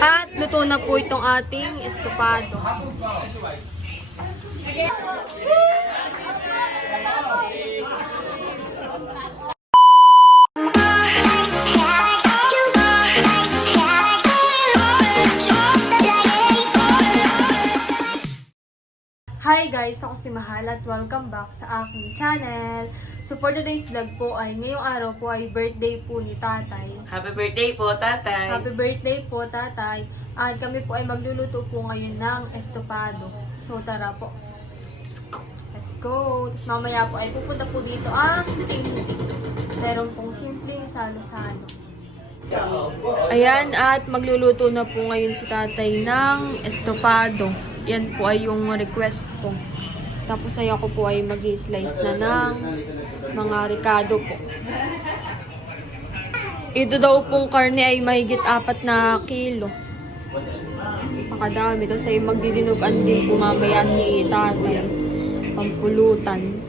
At luto na po itong ating estopado. Hi guys! Ako si Mahal at welcome back sa aking channel. So for today's vlog po ay ngayong araw po ay birthday po ni tatay. Happy birthday po, tatay! Happy birthday po tatay. At kami po ay magluluto po ngayon ng estopado. So tara po. Let's go! Tapos mamaya po ay pupunta po dito ang tingin. Meron pong simpleng salo-salo. Ayan, at magluluto na po ngayon si tatay ng estopado. Yan po ay yung request ko. Tapos ay ako po ay mag-slice na ng mga ricado po. Ito daw pong karne ay mahigit 4 na kilo. Pakadami. Tapos ay magdidinugan din po mamaya si tatay. Pampulutan.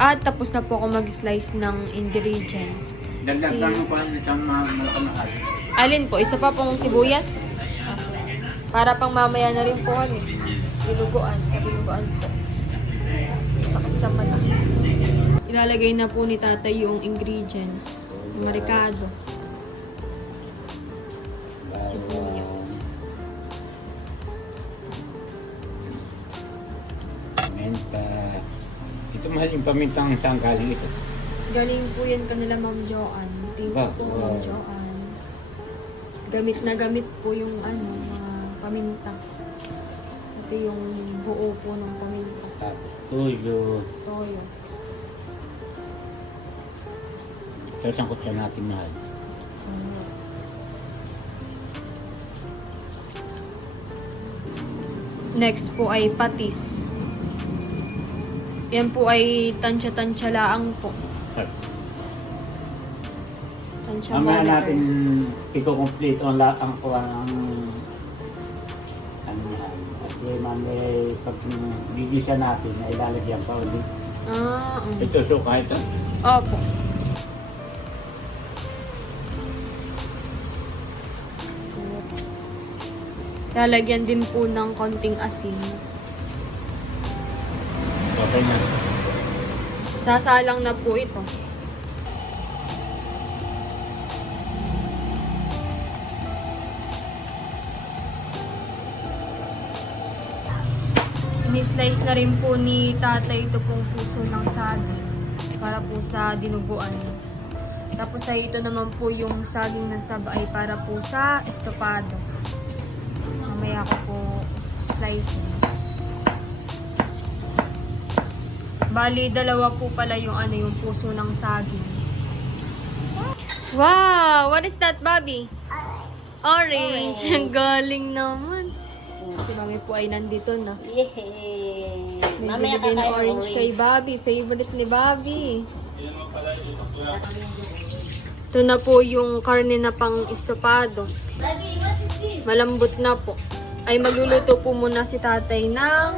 At tapos na po ako mag-slice ng ingredients. Dagdagan mo pa itong malakamahal. Alin po? Isa pa pong sibuyas? Para pang mamaya na rin po ano. Dinuguan. Sa dinuguan po. Sakit sa mata. Ilalagay na po ni tatay yung ingredients. Yung marikado. Sibuyas. Menta. Ito mahal yung pamintang saan galing ito. Galing po yan kanila Ma'am Joanne. Thank you po Ma'am Joanne. Gamit na gamit po yung mga paminta. Ito yung buo po ng paminta. Tapos tuyo. Toyo. Sasangkot siya natin mahal. Next po ay patis. Yan po ay tansya-tansya laang po. Tansya Mamaya monitor. natin i-complete ang ang ano mahal. At mamaya pag gigisa natin ay lalagyan pa ulit. Ito so kahit Opo. Lalagyan din po ng konting asin. okay na. Sasalang na po ito. Ni-slice na rin po ni tatay ito pong puso ng saging para po sa dinuguan. Tapos ay ito naman po yung saging ng saba ay para po sa estopado. Mamaya ko po slice. Bali, dalawa po pala yung yung puso ng saging. Wow! What is that, Bobby? Orange. Ang galing naman. Si Mami po ay nandito na. Yay! May Mamaya binigay na kakain orange kay Bobby. Favorite ni Bobby. Ito na po yung karne na pang estopado. Malambot na po. Ay magluluto po muna si tatay ng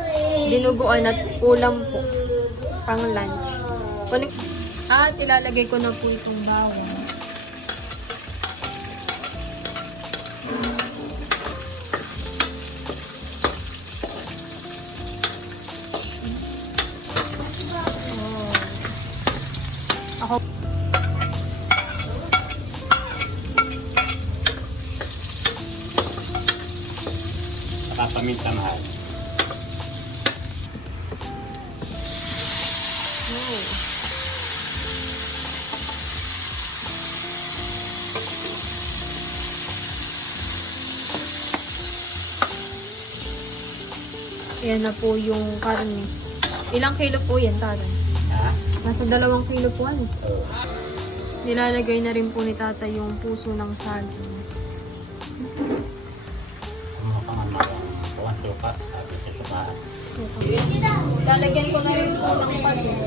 dinuguan at ulam po. Pang lunch. At ilalagay ko na po itong bawang. Ako. Nakapaminta mahal. Yan na po yung karne. Ilang kilo po yan, tatay? Ha? Nasa 2 kilo po ano. Oo. Nilalagay na rin po ni tatay yung puso ng saging. Mga pangamayang kawan suka. Sabi sa sukaan. Lalagyan ko na rin po ng patis.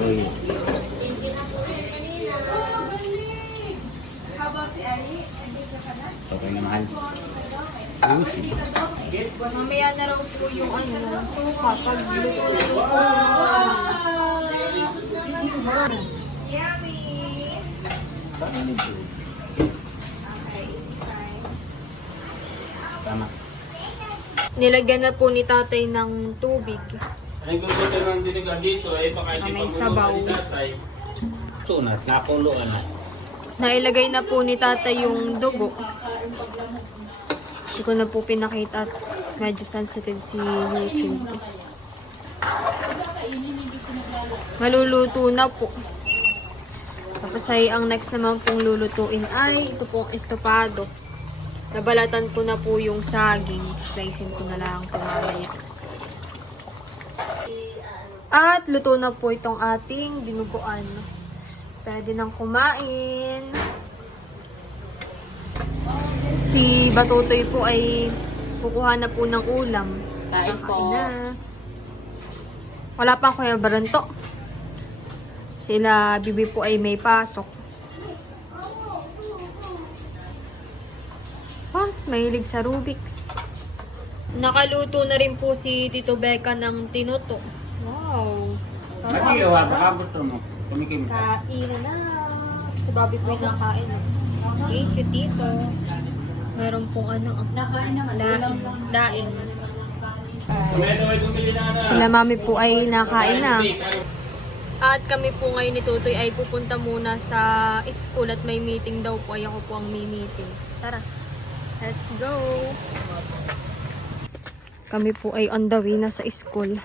Uy. Okay na mahal. Mamaya na raw po yung suka. Pag luto na yung Tama. Nilagyan na po ni tatay ng tubig. Ang gusto ng dinigan dito ay baka hindi May pa sabaw. ni tatay. Tunat, nakuluan na. Nailagay na po ni tatay yung dugo. Hindi ko na po pinakita at medyo sensitive si YouTube. Maluluto na po. Tapos ay ang next naman pong lulutuin ay ito pong estopado. Nabalatan ko na po yung saging. Slicein ko na lang ito mamaya. At luto na po itong ating dinuguan. Pwede nang kumain. Si Batutoy po ay kukuha na po ng ulam. Kain po. Kakain na. Wala pa Kuya Baranto. Sila Bibi po ay may pasok. Mahilig sa Rubik's. Nakaluto na rin po si Tito Becca ng tinuto. Wow! Sabi Sarap. baka gusto mo. Kumikim ka. Kain na. Si Bobby po yung nakain. Thank you, Tito. Meron pong daing. Kumeto ay bumili na na. Sila mami po ay nakain na. At kami po ngayon ni Tutoy ay pupunta muna sa school at may meeting daw po. Ay ako po ang may meeting. Tara, let's go! Kami po ay on the way na sa school.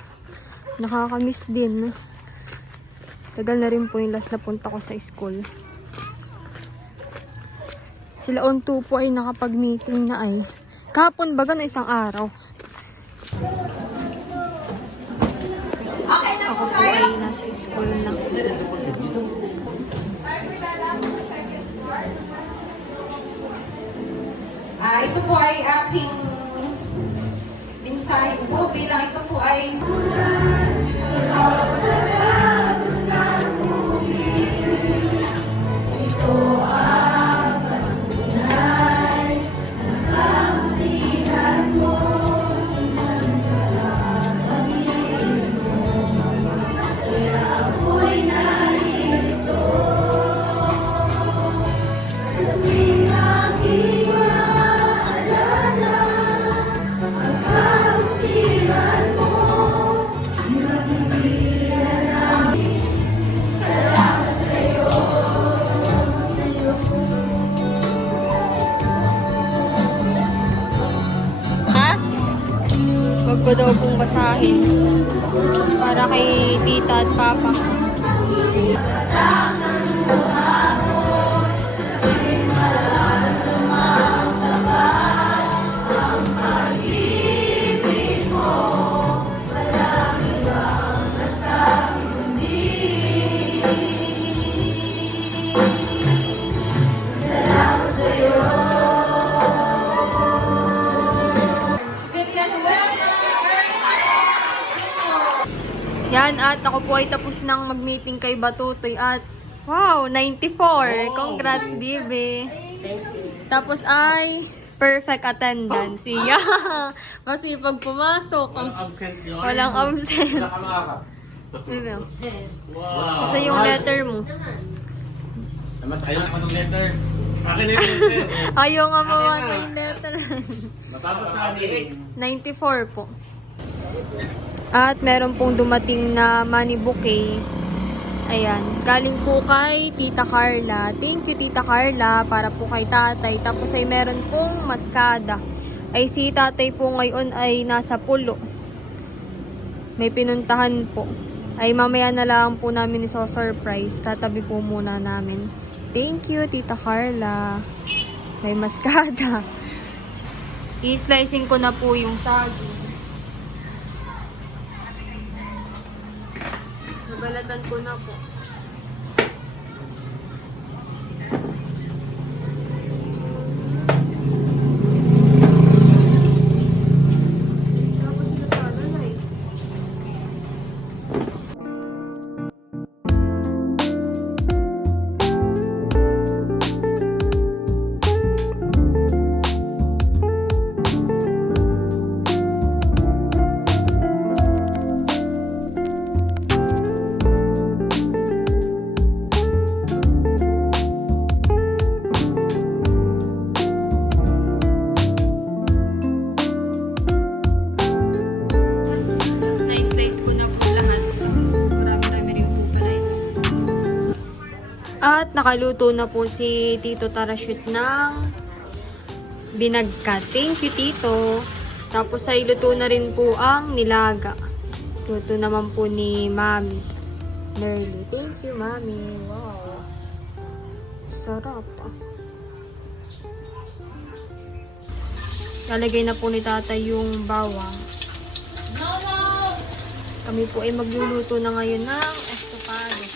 Nakakamiss din. Tagal na rin po yung last na punta ko sa school. Sila on 2 po ay nakapag-meeting na ay. Kahapon baga na isang araw. Ako po ay nasa school na. Ito po ay aking mensahe po bilang ito po ay Ha? Huwag ko daw pong basahin. Para kay tita at papa. Yan, at ako po ay tapos nang mag-meeting kay Batutoy at wow, 94. Congrats, Bibi. Tapos ay perfect attendance. Yeah. Masipag pumasok. Walang absent yun. Walang absent. Nakamarap. Ano? Wow. Kasi yung letter mo. Ayaw ko ng letter. Akin na yung letter. Ayaw nga mawala yung letter. Matapos sa amin. 94 po. At meron pong dumating na money bouquet. Ayan. Galing po kay Tita Carla. Thank you, Tita Carla. Para po kay tatay. Tapos ay meron pong maskada. Ay si tatay po ngayon ay nasa pulo. May pinuntahan po. Ay mamaya na lang po namin iso-surprise. Tatabi po muna namin. Thank you, Tita Carla. May maskada. I-slicing ko na po yung saging. Nabalatan ko na po. Tapos ito pala na eh. saka luto na po si Tito Tarashoot ng binagkat. Thank you, Tito. Tapos ay luto na rin po ang nilaga. Luto naman po ni Mami Nerly. Thank you, Mami. Wow. Sarap. Lalagay na po ni Tata yung bawang. Kami po ay magluluto na ngayon ng estofado.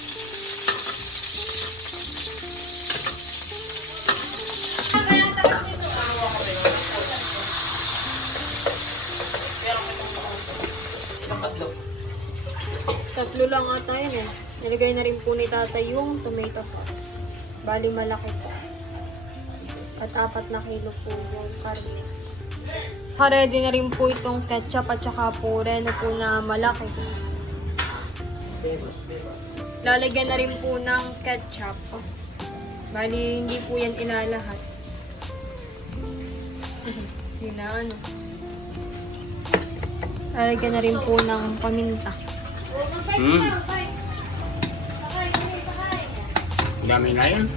Tatlo lang ata yun eh. Nilagay na rin po ni Tata yung tomato sauce. Bali malaki po. At 4 na kilo po yung karne. Ready na rin po itong ketchup at saka po reno po na malaki. Lalagyan na rin po ng ketchup. Bali, hindi po yan ilalahat. Yun na ano. Lalagyan na rin po ng paminta. Dami na yun.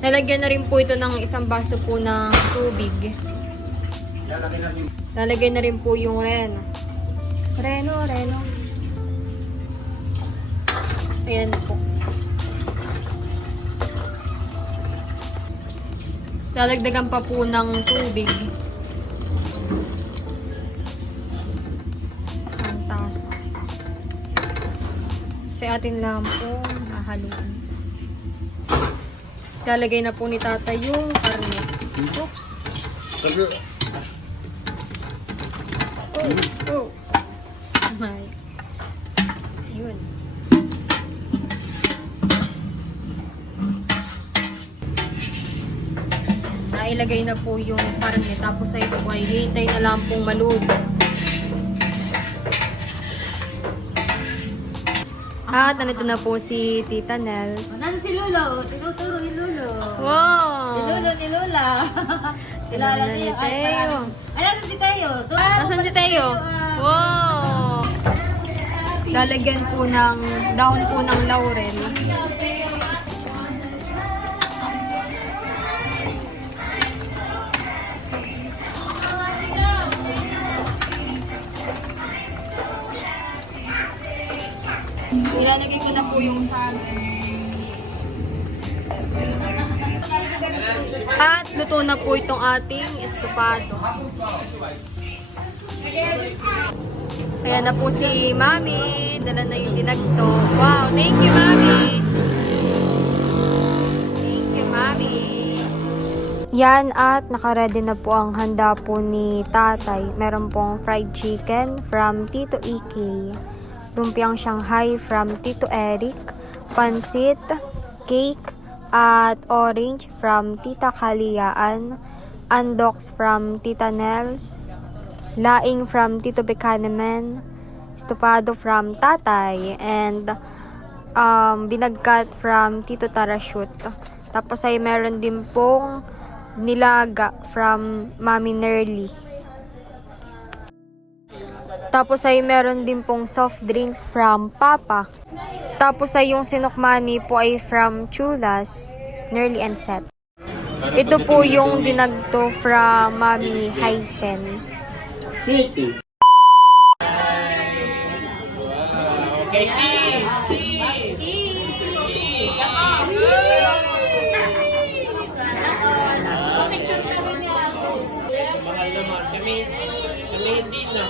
Lalagyan na rin po ito ng isang baso po ng tubig. Lalagyan na rin po yung reno. Reno. Ayan po. Lalagdagan pa po ng tubig. Isang tasa. Kasi atin lang po hahaluan. Lalagay na po ni Tata yung karne. Oops. Oh. My. Yun. Nailagay na po yung karne. Tapos ay ito po ay hihintay na lang pong maluto. At nandito na po si Tita Nels. Nandun si Lolo. Tinuturo ni Lolo. Wow! Ni Lola. Kilala ni Teo. Ay, nandun si Teo. Nasaan si Teo? Wow! Lalagyan po ng dahon po ng laurel. Ilalagay ko na po yung salad. At luto na po itong ating estofado. Ayan na po si Mami. Dala na yung dinagto. Wow! Thank you, Mami! Thank you, Mami! Yan at nakaredy na po ang handa po ni Tatay. Meron pong fried chicken from Tito Iki. Lumpiang Shanghai from Tito Eric. Pansit, cake, at orange from Tita Kaliyaan. Andoks from Tita Nels. Laing from Tito Bekanemen. Estofado from Tatay. And binagkat from Tito Tarashoot. Tapos ay meron din pong nilaga from Mami Nerly. Tapos ay meron din pong soft drinks from Papa. Tapos ay yung sinukmani po ay from Chulas, Nerly and Seth. Ito po yung dinagto from Mami Hysen. Sweetie. Okay, Mahal naman. Kami hindi na.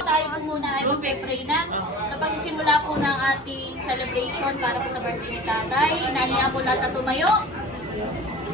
Tayo po muna ay mag-pray na. Sa pagsisimula po ng ating celebration para po sa birthday ni Tatay, inaniya po lahat na tumayo.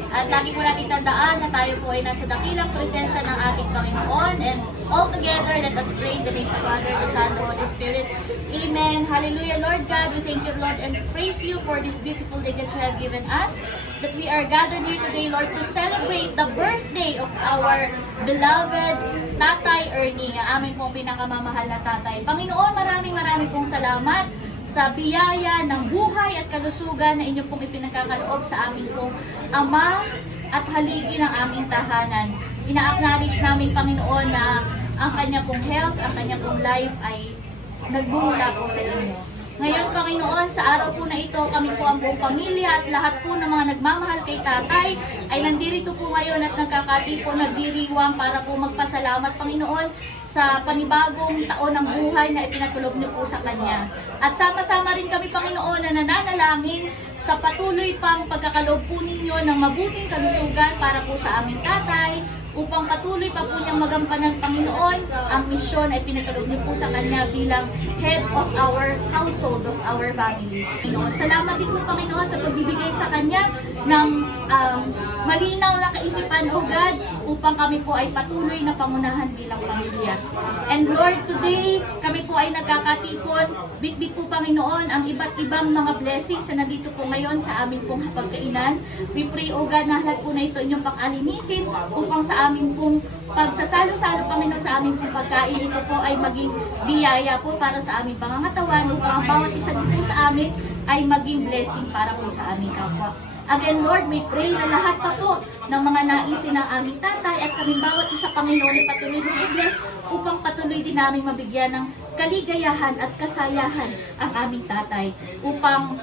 At lagi po natin tandaan na tayo po ay nasa dakilang presensya ng ating Panginoon. And all together, let us pray in the name of the Father, the Son, the Holy Spirit. Amen. Hallelujah, Lord God. We thank you, Lord, and praise you for this beautiful day that you have given us. That we are gathered here today, Lord, to celebrate the birthday of our beloved Tatay Ernie, ang aming pong pinakamamahal na tatay. Panginoon, maraming pong salamat sa biyaya ng buhay at kalusugan na inyong pong ipinagkakaloob sa aming pong Ama at haligi ng aming tahanan. Ina-acknowledge namin, Panginoon, na ang kanya pong health, ang kanya pong life ay nagbumula po sa inyo. Ngayon, Panginoon, sa araw po na ito, kami po ang buong pamilya at lahat po ng mga nagmamahal kay Tatay ay nandito po ngayon at nagkakatipon, nagdiriwang para po magpasalamat, Panginoon, sa panibagong taon ng buhay na ipinatulog niyo po sa Kanya. At sama-sama rin kami, Panginoon, na nananalangin sa patuloy pang pagkakaloob po ninyo ng mabuting kalusugan para po sa aming Tatay, upang patuloy pa po niyang magampanan, Panginoon, ang misyon ay pinatulog niyo po sa Kanya bilang head of our household, of our family. Panginoon, salamat din po, Panginoon, sa pagbibigay sa Kanya ng malinaw na kaisipan, O God, upang kami po ay patuloy na pangunahan bilang pamilya. And Lord, today, kami po ay nagkakatipon, bit-bit po, Panginoon, ang iba't ibang mga blessings na nandito po ngayon sa aming pong hapagkainan. We pray, O God, na lahat po na ito inyong pag-alinisin upang sa aming pong pagsasalo-salo, Panginoon, sa aming pong pagkain, ito po ay maging biyaya po para sa aming pangangatawan upang ang bawat isa dito sa amin ay maging blessing para po sa aming kapwa. Again, Lord, we pray na lahat pa po ng mga naisin ng aming Tatay at kaming bawat isa, Panginoon, ay patuloy na i-bless upang patuloy din namin mabigyan ng kaligayahan at kasayahan ang aming Tatay upang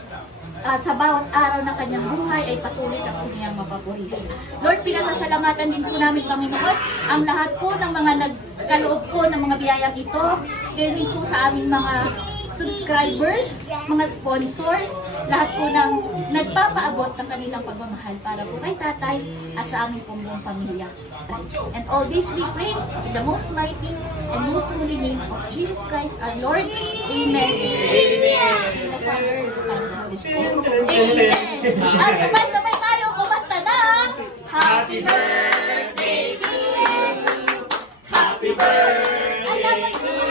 sa bawat araw ng kanyang buhay ay patuloy na po niyang mapapurihin. Lord, pinasasalamatan din po namin, Panginoon, ang lahat po ng mga nagkaloob po ng mga biyayang ito, din po sa aming mga subscribers, mga sponsors, lahat po ng nagpapaabot ng kanilang pagmamahal para po kay Tatay at sa aming pong buong pamilya. And all this we pray in the most mighty and most holy name of Jesus Christ our Lord. Amen. Amen. In the Father, the Son, and the Holy Spirit. Amen. At sabay-sabay tayo kumanta ng Happy Birthday to you. Happy Birthday to you.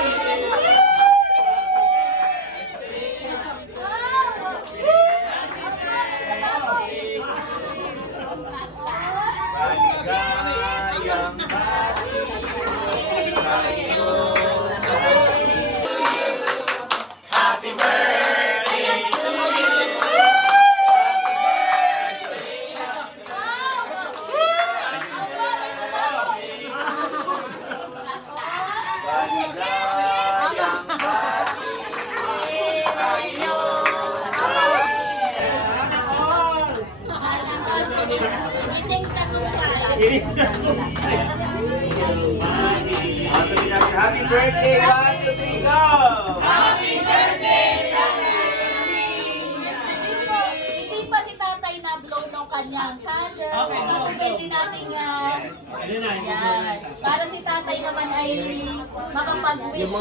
Happy birthday, 1, 2, 3, go! Happy birthday, hindi pa si Tatay na blow ng kanyang candle. Pero pwede natin yan. Para si Tatay naman ay makapag-wish.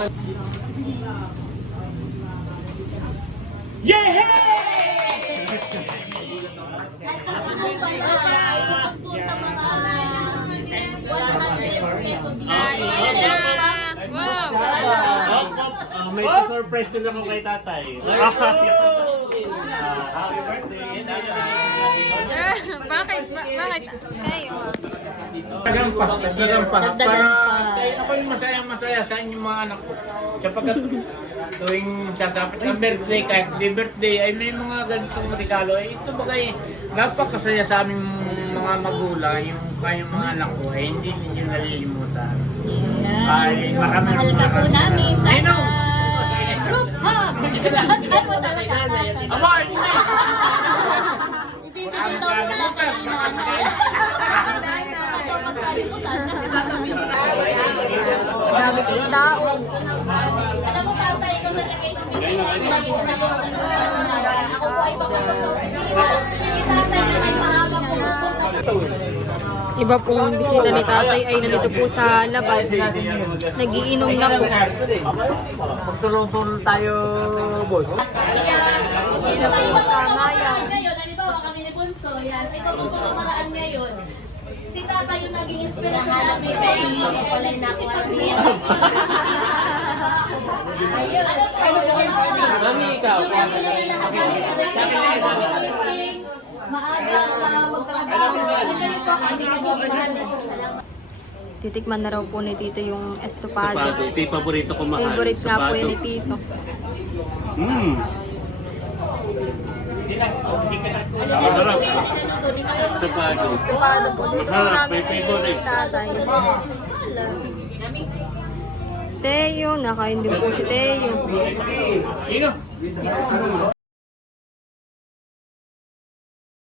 At ang ano pala ay bukod po sa mga 100 peso biyaya. May pa-surprise din ako kay Tatay. Happy birthday, Tatay. Bakit? Bakit? Kayo. Dagang pa. Para ako yung masaya sa inyong mga anak ko. Sapagkat tuwing sasapit sa birthday, kahit di birthday, ay may mga ganitong regalo. Ay ito bagay, napakasaya sa aming mga magulang, yung kayong mga anak ko, ay hindi ninyo nalilimutan. Ay maraming Mahal ka po namin, I know! Tatay. Group hug! Kailangan mo talaga. Aba, hindi! Ibibigay daw mo na kay nanay. Ito magkalimutan. Grabe kayo daon. Alam mo, Tatay, ikaw nalagay ng business na yun. Ako po ay papasok sa opisina. Si Tatay naman maaga pumunta sa Iba pong bisita ni Tatay ay nandito po sa labas. Nagiinom na po. Magtulong-tulong tayo, boss. Sa iba pong pamamaraan ngayon, halimbawa kami ni Bunso, yan. Sa iba pong pamamaraan ngayon, si Tatay yung naging inspirasyon namin. Pero hindi pala nakakaliyan. Ayun, Mami, ikaw. Maaga na magtrabaho. Titikman na raw po ni Tito yung estopado. Ito yung paborito ko mahal. Favorite nga po yun ni Tito. Masarap. Estopado. Estopado po. Dito po Masarap, namin may favorite. Tatay. Teo, nakain din po si Teo. Sino?